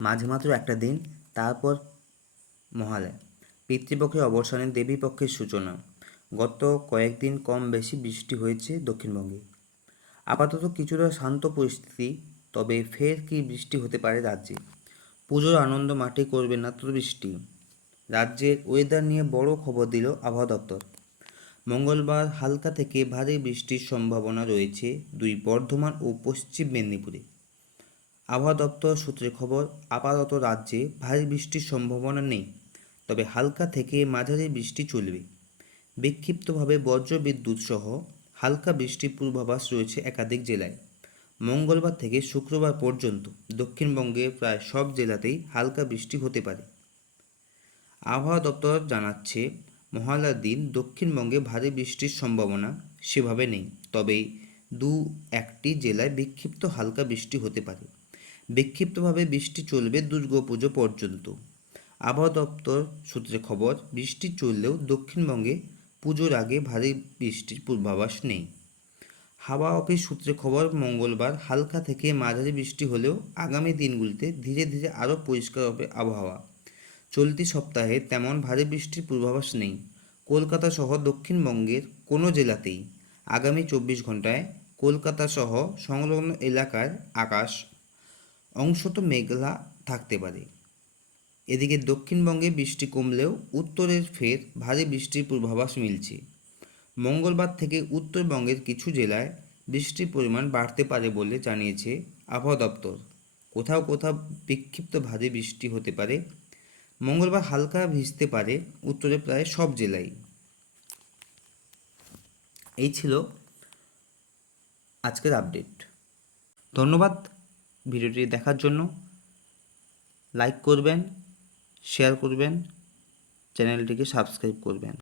মাঝে মাত্র একটা দিন, তারপর মহালয়া। পিতৃপক্ষের অবসানে দেবীপক্ষের সূচনা। গত কয়েকদিন কম বেশি বৃষ্টি হয়েছে দক্ষিণবঙ্গে। আপাতত কিছুটা শান্ত পরিস্থিতি, তবে ফের কি বৃষ্টি হতে পারে রাজ্যে? পুজোর আনন্দ মাঠে করবে না তো বৃষ্টি। রাজ্যের ওয়েদার নিয়ে বড় খবর দিল আবহাওয়া দপ্তর। মঙ্গলবার হালকা থেকে ভারী বৃষ্টির সম্ভাবনা রয়েছে দুই বর্ধমান ও পশ্চিম মেদিনীপুরে। আবহাওয়া দপ্তর সূত্রে খবর, আপাতত রাজ্যে ভারী বৃষ্টির সম্ভাবনা নেই, তবে হালকা থেকে মাঝারি বৃষ্টি চলবে। বিক্ষিপ্তভাবে বজ্রবিদ্যুৎ সহ হালকা বৃষ্টির পূর্বাভাস রয়েছে একাধিক জেলায়। মঙ্গলবার থেকে শুক্রবার পর্যন্ত দক্ষিণবঙ্গে প্রায় সব জেলাতেই হালকা বৃষ্টি হতে পারে। আবহাওয়া দপ্তর জানাচ্ছে, মহালয়ার দিন দক্ষিণবঙ্গে ভারী বৃষ্টির সম্ভাবনা সেভাবে নেই, তবে দু একটি জেলায় বিক্ষিপ্ত হালকা বৃষ্টি হতে পারে। বিক্ষিপ্তভাবে বৃষ্টি চলবে দুর্গাপুজো পর্যন্ত। আবহাওয়া দপ্তর সূত্রে খবর, বৃষ্টি চললেও দক্ষিণবঙ্গে পুজোর আগে ভারী বৃষ্টির পূর্বাভাস নেই। হাওয়া অফিস সূত্রে খবর, মঙ্গলবার হালকা থেকে মাঝারি বৃষ্টি হলেও আগামী দিনগুলিতে ধীরে ধীরে আরও পরিষ্কার হবে আবহাওয়া। চলতি সপ্তাহে তেমন ভারী বৃষ্টির পূর্বাভাস নেই। কলকাতা সহ দক্ষিণবঙ্গের কোনো জেলাতেই আগামী চব্বিশ ঘন্টায় কলকাতা সহ সংলগ্ন এলাকার আকাশ অংশত মেঘলা থাকতে পারে। এদিকে দক্ষিণবঙ্গে বৃষ্টি কমলেও উত্তরের ফের ভারী বৃষ্টির পূর্বাভাস মিলছে। মঙ্গলবার থেকে উত্তরবঙ্গের কিছু জেলায় বৃষ্টির পরিমাণ বাড়তে পারে বলে জানিয়েছে আবহাওয়া দপ্তর। কোথাও কোথাও বিক্ষিপ্ত ভারী বৃষ্টি হতে পারে। মঙ্গলবার হালকা ভিজতে পারে উত্তরে প্রায় সব জেলায়। এই ছিল আজকের আপডেট। ধন্যবাদ। ভিডিওটি দেখার জন্য লাইক করবেন শেয়ার করবেন চ্যানেলটিকে সাবস্ক্রাইব করবেন।